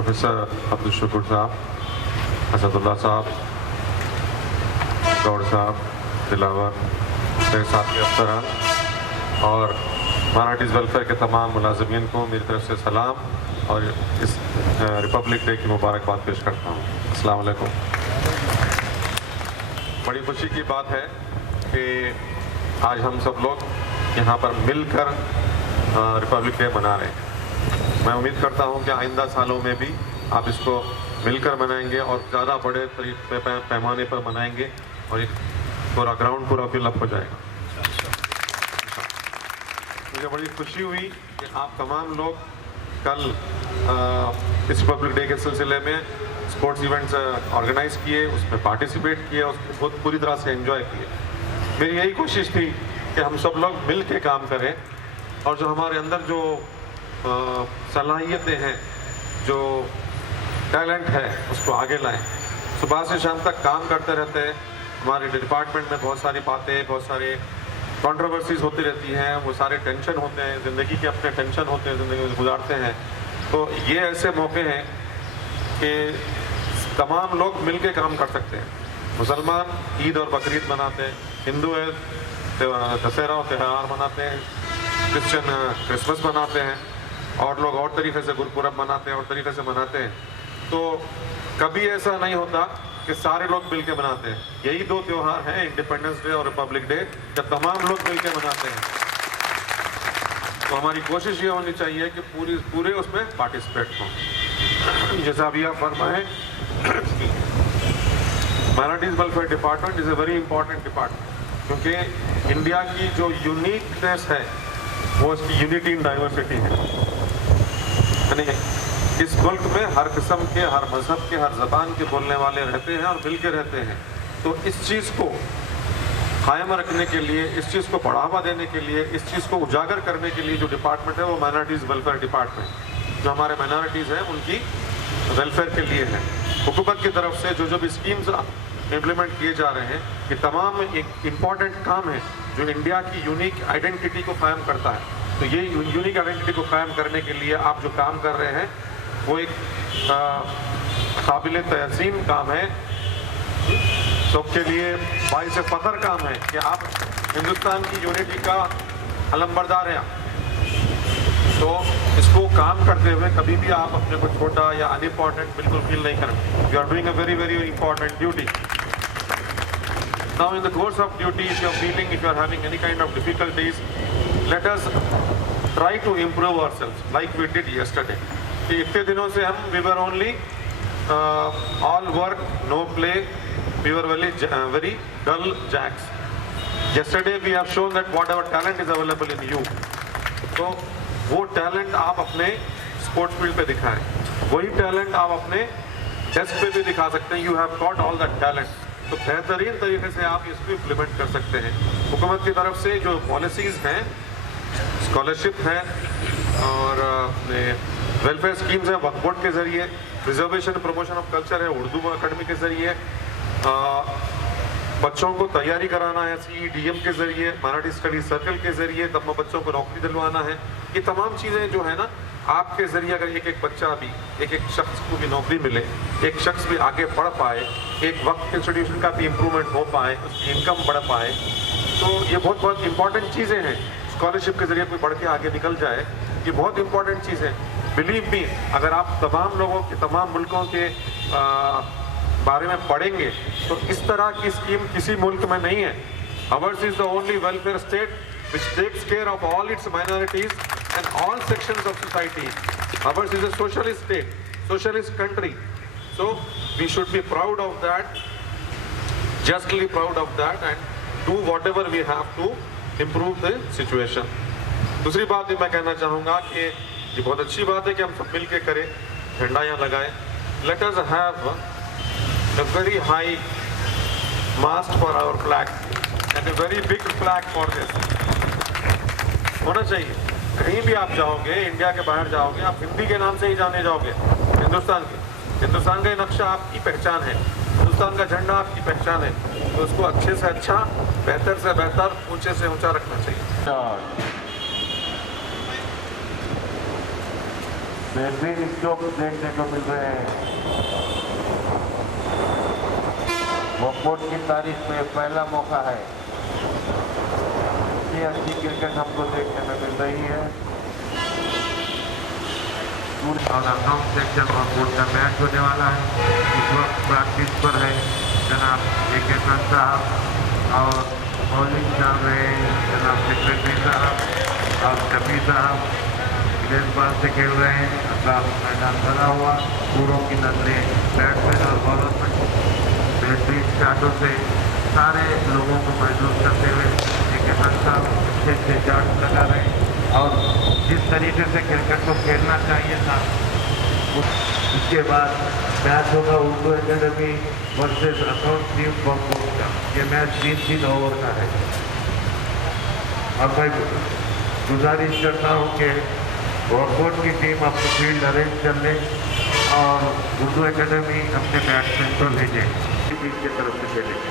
Professor Abdul शुक्र साहब, असदुल्ला साहब, गौड़ साहब, दिलावर, मेरे साथी अफसरान और माराठीज़ वेलफेयर के तमाम मुलाजमीन को मेरी तरफ से सलाम और इस रिपब्लिक डे की मुबारकबाद पेश करता हूँ। अस्सलाम वालेकुम। बड़ी खुशी की बात है कि आज हम सब लोग यहाँ पर मिलकर रिपब्लिक डे मना रहे हैं। मैं उम्मीद करता हूँ कि आइंदा सालों में भी आप इसको मिलकर मनाएंगे और ज़्यादा बड़े पैमाने पर मनाएंगे और एक पूरा ग्राउंड पूरा फिलअप हो जाएगा। मुझे बड़ी खुशी हुई कि आप तमाम लोग कल इस रिपब्लिक डे के सिलसिले में स्पोर्ट्स इवेंट्स ऑर्गेनाइज किए, उसमें पार्टिसिपेट किए, उसको बहुत पूरी तरह से एंजॉय किए। मेरी यही कोशिश थी कि हम सब लोग मिल के काम करें और जो हमारे अंदर जो सलाहियतें हैं, जो टैलेंट है, उसको आगे लाएं। सुबह से शाम तक काम करते रहते हैं। हमारे डिपार्टमेंट में बहुत सारी बातें, बहुत सारे कंट्रोवर्सीज होती रहती हैं, वो सारे टेंशन होते हैं, ज़िंदगी के अपने टेंशन होते हैं, ज़िंदगी में गुजारते हैं। तो ये ऐसे मौके हैं कि तमाम लोग मिल के काम कर सकते हैं। मुसलमान ईद और बकरीद मनाते हैं, हिंदू है दशहरा और त्यौहार मनाते हैं, क्रिश्चियन क्रिसमस मनाते हैं और लोग और तरीके से गुरपुरब मनाते हैं और तरीके से मनाते हैं। तो कभी ऐसा नहीं होता कि सारे लोग मिलके मनाते हैं। यही दो त्यौहार हैं, इंडिपेंडेंस डे और रिपब्लिक डे, जब तमाम लोग मिलके मनाते हैं। तो हमारी कोशिश ये होनी चाहिए कि पूरे उसमें पार्टिसिपेट हों। जैसा अभी आप फरमाएं, minorities welfare department is a very important department, क्योंकि इंडिया की जो यूनिकनेस है वो इसकी यूनिटी इन डाइवर्सिटी है। यानी इस मुल्क में हर किस्म के, हर मजहब के, हर ज़बान के बोलने वाले रहते हैं और मिल के रहते हैं। तो इस चीज़ को कायम रखने के लिए, इस चीज़ को बढ़ावा देने के लिए, इस चीज़ को उजागर करने के लिए जो डिपार्टमेंट है वो माइनॉरिटीज़ वेलफेयर डिपार्टमेंट, जो हमारे माइनॉरिटीज़ हैं उनकी वेलफेयर के लिए है। हुकूमत की तरफ से जो भी स्कीम्स इम्प्लीमेंट किए जा रहे हैं, ये तमाम एक इम्पॉर्टेंट काम है जो इंडिया की यूनिक आइडेंटिटी को कायम करता है। तो ये यूनिक आइडेंटिटी को कायम करने के लिए आप जो काम कर रहे हैं वो एक काबिल तहसीन काम है। सबके लिए बाइस फख्र काम है कि आप हिंदुस्तान की यूनिटी का अलंबरदार हैं। तो इसको काम करते हुए कभी भी आप अपने को छोटा या अनइम्पॉर्टेंट बिल्कुल फील नहीं करें। You are doing a very very important duty. Now in the course of duty, if you are feeling, if you are having any kind of difficulties, let us try to improve ourselves like we did yesterday. कि इतने दिनों से हम we were only all work, no play, we were very dull jacks. Yesterday we have shown that whatever talent is available in you, तो वो talent आप अपने sports field पे दिखाएं। वही टैलेंट आप अपने डेस्क पे भी दिखा सकते हैं। You have got all that talent. तो बेहतरीन तरीके से आप इसको इम्प्लीमेंट कर सकते हैं। हुकूमत की तरफ से जो पॉलिसीज़ हैं, स्कॉलरशिप है और वेलफेयर स्कीम्स हैं, वक्फ बोर्ड के ज़रिए, रिजर्वेशन प्रमोशन ऑफ कल्चर है, उर्दू अकेडमी के ज़रिए, बच्चों को तैयारी कराना है CEDM के ज़रिए, माइनॉरिटी स्टडी सर्कल के ज़रिए, तब बच्चों को नौकरी दिलवाना है। ये तमाम चीज़ें जो है ना, आपके ज़रिए अगर एक बच्चा भी, एक शख्स को भी नौकरी मिले, एक शख्स भी आगे बढ़ पाए, एक वक्त इंस्टीट्यूशन का भी इम्प्रूवमेंट हो पाए, उसकी इनकम बढ़ पाए, तो ये बहुत इंपॉर्टेंट चीज़ें हैं। स्कॉलरशिप के ज़रिए कोई बढ़ के आगे निकल जाए, ये बहुत इंपॉर्टेंट चीज़ है। बिलीव मी, अगर आप तमाम लोगों के, तमाम मुल्कों के बारे में पढ़ेंगे तो इस तरह की स्कीम किसी मुल्क में नहीं है। Ours is the only welfare state which takes care of all its minorities and all sections of society. Ours is a socialist state, socialist country. So we should be proud of that, justly proud of that, and do whatever we have to improve the situation. दूसरी बात भी मैं कहना चाहूँगा कि ये बहुत अच्छी बात है कि हम सब मिल के करें, झंडा यहाँ लगाएं। Let us have a very high mast for our flag and a very big flag for this. होना चाहिए। कहीं भी आप जाओगे, इंडिया के बाहर जाओगे, आप हिंदी के नाम से ही जाने जाओगे। हिंदुस्तान का नक्शा आपकी पहचान है, हिंदुस्तान का झंडा आपकी पहचान है। तो उसको अच्छे से अच्छा, बेहतर से बेहतर, ऊंचे से ऊंचा रखना चाहिए। बेहतरीन स्ट्रोक देखने को मिल रहे हैं। वॉकआउट की तारीख में पहला मौका है। ये अच्छी क्रिकेट हमको देखने में मिल रही है। और नॉक सेक्शन और बोर्ड का मैच होने वाला है। इस वक्त प्रैक्टिस पर है जनाब AK खान साहब और बॉलिंग साहब है जनाब सेक्रेटरी साहब और शफी साहब गेंदबाज से खेल रहे हैं। अगला मैदान बना हुआ, पूरों की नजरें बैट्समैन और बॉलर पर बेहतरीन शॉटों से सारे लोगों को महसूस करते हुए AK खान साहब अच्छे से शॉट लगा रहे हैं और जिस तरीके से क्रिकेट को खेलना चाहिए था उसके बाद मैच होगा Urdu academy versus account team box का। ये मैच 3 ओवर का है और मैं गुजारिश करता हूँ कि वॉकआउट की टीम अपनी फील्ड अरेंज कर ले और उर्दू एकेडमी अपने बैट्समैन को भेजें टीम की तरफ से खेलेंगे।